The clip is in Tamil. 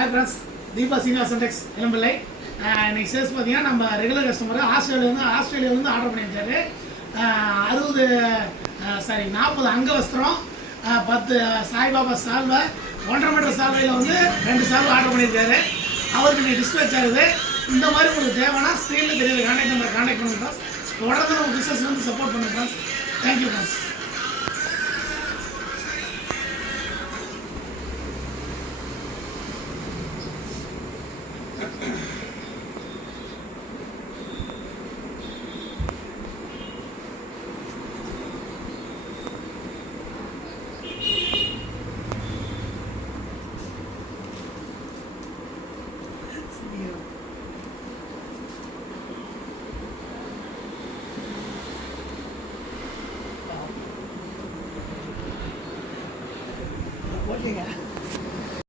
ஹாய் ஃப்ரெண்ட்ஸ், தீபா சீனிவாசன் டெக்ஸ் இளம்பிள்ளை. இன்னைக்கு சேல்ஸ் பார்த்தீங்கன்னா நம்ம ரெகுலர் கஸ்டமர் ஆஸ்திரேலியாவிலேருந்து ஆர்டர் பண்ணியிருக்காரு. 40 அங்கவஸ்திரம், 10 சாய்பாபா சால்வை, 1.5 மீட்டர் சால்வையில் வந்து 2 சால்வை ஆர்டர் பண்ணியிருக்காரு. அவருக்கு இன்னைக்கு டிஸ்பேச் ஆகுது. இந்த மாதிரி உங்களுக்கு தேவைன்னா ஸ்க்ரீனில் தெரியல கான்டாக்ட் நம்பரை கான்டாக்ட் பண்ணுங்க ஃப்ரெண்ட்ஸ். உடனே நம்ம பிஸ்னஸ் வந்து சப்போர்ட் பண்ணுங்க ஃப்ரெண்ட்ஸ். Thank you friends.